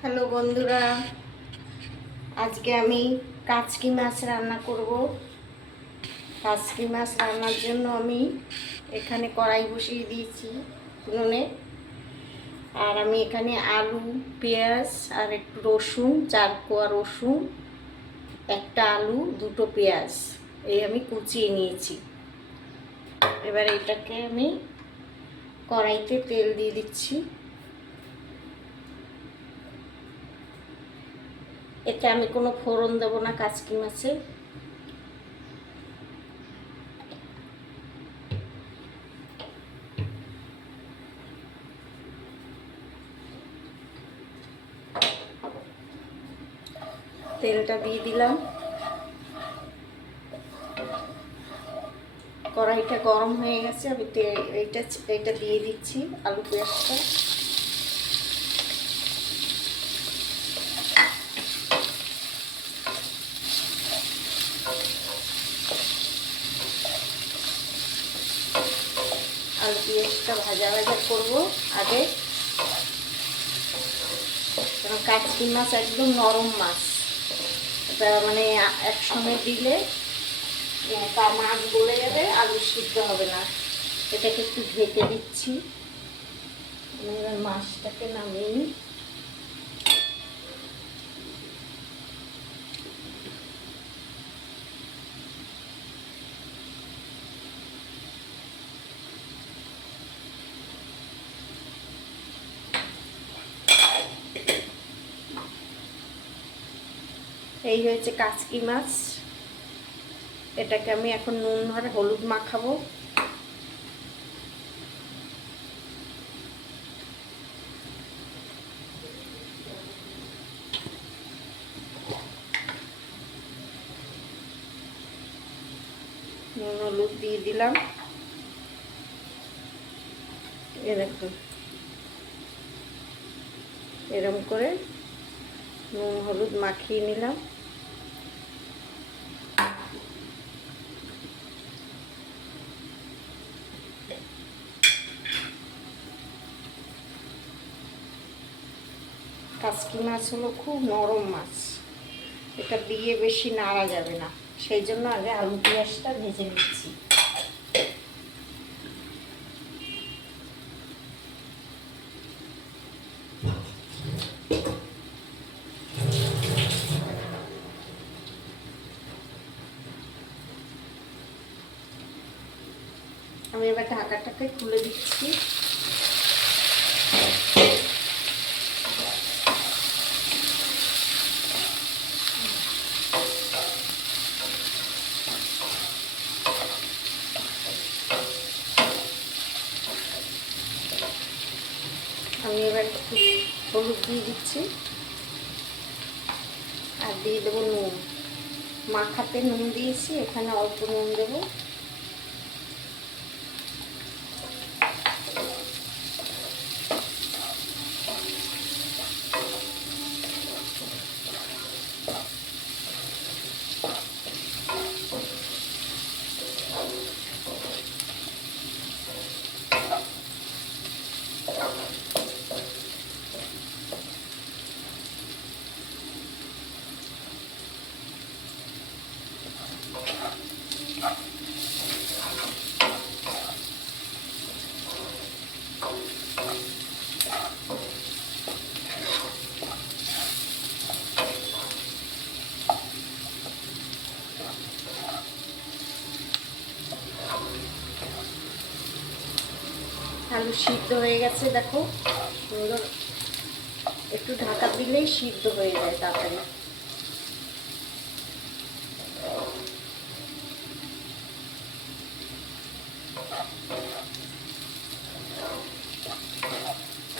Hello বন্ধুরা, আজকে আমি কাচকি মাছ রান্না করব। কাচকি মাছ রান্নার জন্য আমি এখানে কড়াই বসিয়ে দিয়েছি উনুনে। আর আমি এখানে আলু, পেঁয়াজ আর একটু রসুন, 4 কোয়া রসুন, একটা আলু, দুটো পেঁয়াজ এই আমি কুচিয়ে নিয়েছি। এবার এটাকে আমি কড়াইতে তেল দিয়ে দিচ্ছি। এতে আমি কোনো ফোড়ন দেবো না কাচকি মাছে। তেলটা দিয়ে দিলাম। কড়াইটা গরম হয়ে গেছে, আমি এইটা দিয়ে দিচ্ছি আলু পেঁয়াজটা। আলু পেঁয়াজটা ভাজা ভাজা করবো আগে, কারণ কাচকি মাছ একদম নরম মাছ। এটা মানে একসঙ্গে দিলে মাছ গলে যাবে, আলু সিদ্ধ হবে না। এটাকে একটু ঢেকে দিচ্ছি। এবার মাছটাকে নামিয়ে নিই। এই হয়েছে কাচকি মাছ। এটাকে আমি এখন নুন আর হলুদ মাখাবো। নুন হলুদ দিয়ে দিলাম। এরকম এরকম করে নুন হলুদ মাখিয়ে নিলাম। কাচকি মাছ হলো খুব নরম মাছ, এটা দিয়ে বেশি নাড়া যাবে না। সেই জন্য আগে আলু পেঁয়াজটা ভেজে নিচ্ছি। আমি এবার ঢাকাটাকে খুলে দিচ্ছি। আমি এবার একটু হলুদ দিয়ে দিচ্ছি আর দিয়ে দেবো নুন। মাখাতে নুন দিয়েছি, এখানে অল্প নুন দেবো। আলু সিদ্ধ হয়ে গেছে, দেখো সুন্দর। একটু ঢাকা দিলেই সিদ্ধ হয়ে যায় তাড়াতাড়ি।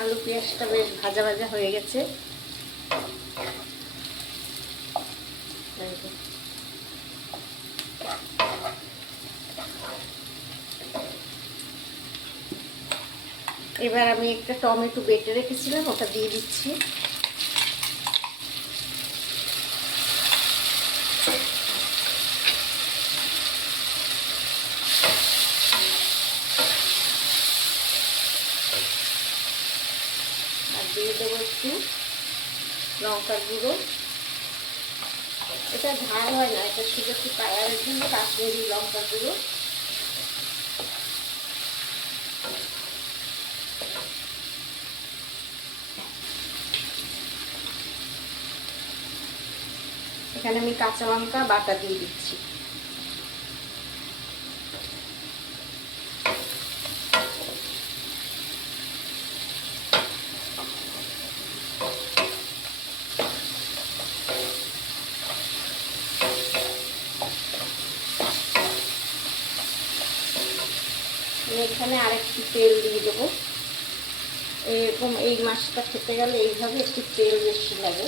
আলু পেঁয়াজটা বেশ ভাজা ভাজা হয়ে গেছে। এবার আমি একটা টমেটো বেটে রেখেছিলাম, ওটা দিয়ে দিচ্ছি। আর দিয়ে দেবো একটু লঙ্কার গুঁড়ো। এটা ঝাল হয় না, এটা শুধু একটু কালারের জন্য কাশ্মীরি লঙ্কার গুঁড়ো। এখানে আমি কাঁচা লঙ্কা বাটা দিয়ে দিচ্ছি। এখানে আরেকটু তেল দিয়ে দেবো। এরকম এই মাছটা খেতে গেলে এইভাবে একটু তেল বেশি লাগে।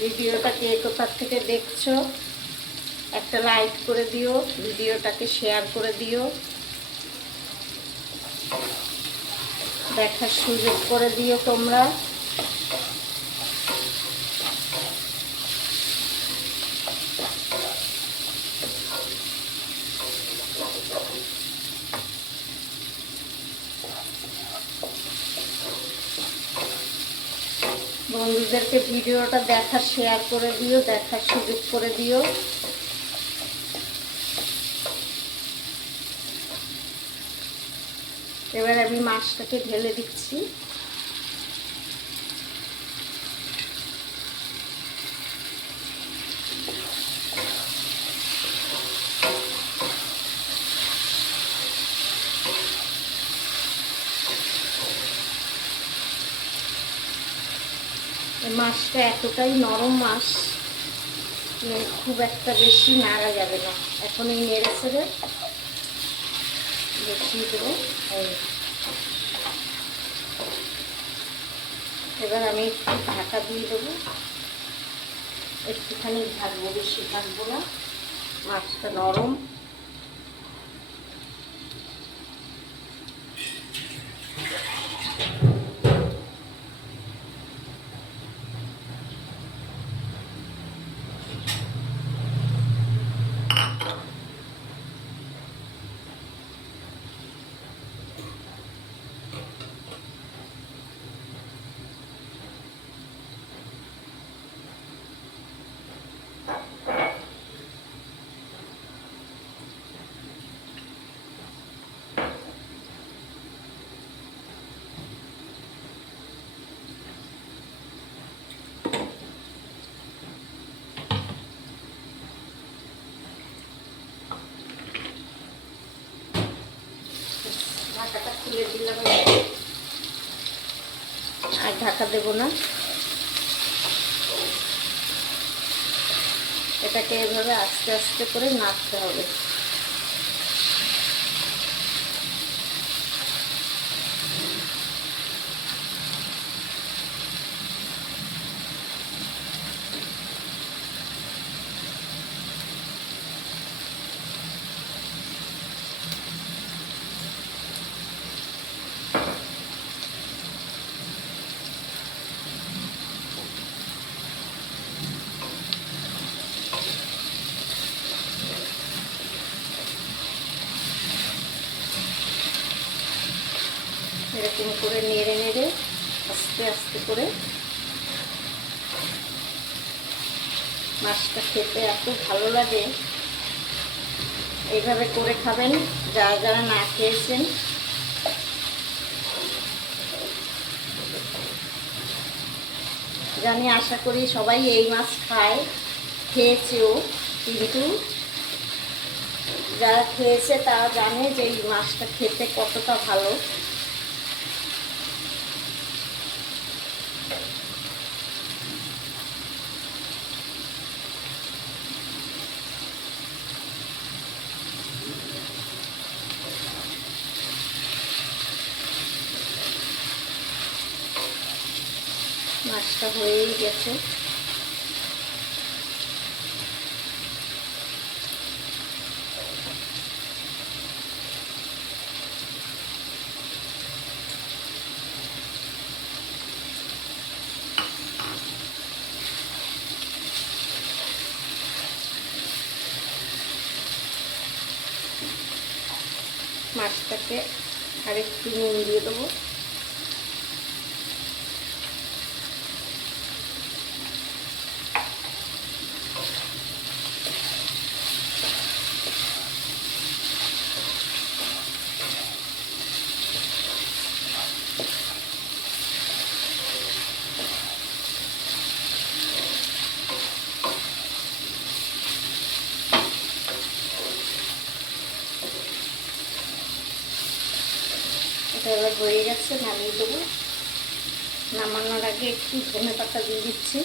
ভিডিওটা কে কোথা থেকে দেখছো একটা লাইক করে দিও, ভিডিওটাকে শেয়ার করে দিও, দেখার সুযোগ করে দিও তোমরা। বন্ধুদেরকে ভিডিওটা দেখার শেয়ার করে দিও, দেখার সুযোগ করে দিও। এবার আমি মাছটাকে ঢেলে দিচ্ছি। মাছটা এতটাই নরম মাছ, খুব একটা বেশি নাড়া যাবে না। এখন এই নেড়ে ছেড়ে বেশি দেবো। এবার আমি একটু ঢাকা দিয়ে দেবো, একটুখানি ঢাকবো, বেশি ঢাকবো না, মাছটা নরম। ঢাকাটা খুলে দিলাম, আর ঢাকা দেব না। এটাকে এভাবে আস্তে আস্তে করে নাড়তে হবে। এরকম করে নেড়ে নেড়ে আস্তে আস্তে করে। মাছটা খেতে এত ভালো লাগে, এইভাবে করে খাবেন যারা যারা না খেয়েছেন। জানি, আশা করি সবাই এই মাছ খায়, খেয়েছেও, কিন্তু যারা খেয়েছে তারা জানে যে এই মাছটা খেতে কতটা ভালো। মাছটা হয়েই গেছে। মাছটাকে আরেকটু নুন দিয়ে দেবো। এটা এবার হয়ে গেছে, নামিয়ে দেবো। নামানোর আগে একটু ধনেপাতা দিয়ে দিচ্ছি।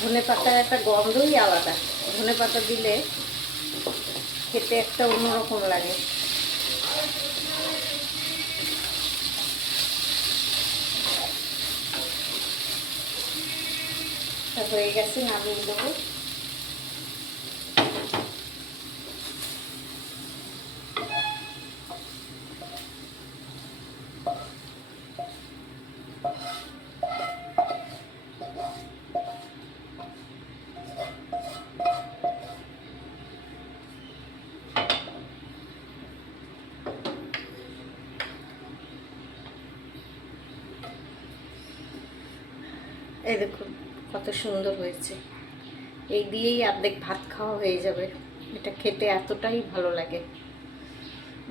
ধনেপাতার একটা গন্ধই আলাদা। ধনেপাতা দিলে খেতে একটা অন্যরকম লাগে। হয়ে গেছে, নামিয়ে দেবো। এই দেখুন কত সুন্দর হয়েছে। এই দিয়েই অর্ধেক ভাত খাওয়া হয়ে যাবে। এটা খেতে এতটাই ভালো লাগে।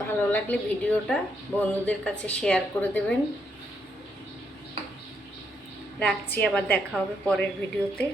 ভালো লাগলে ভিডিওটা বন্ধুদের কাছে শেয়ার করে দেবেন। রাখছি, আবার দেখা হবে পরের ভিডিওতে।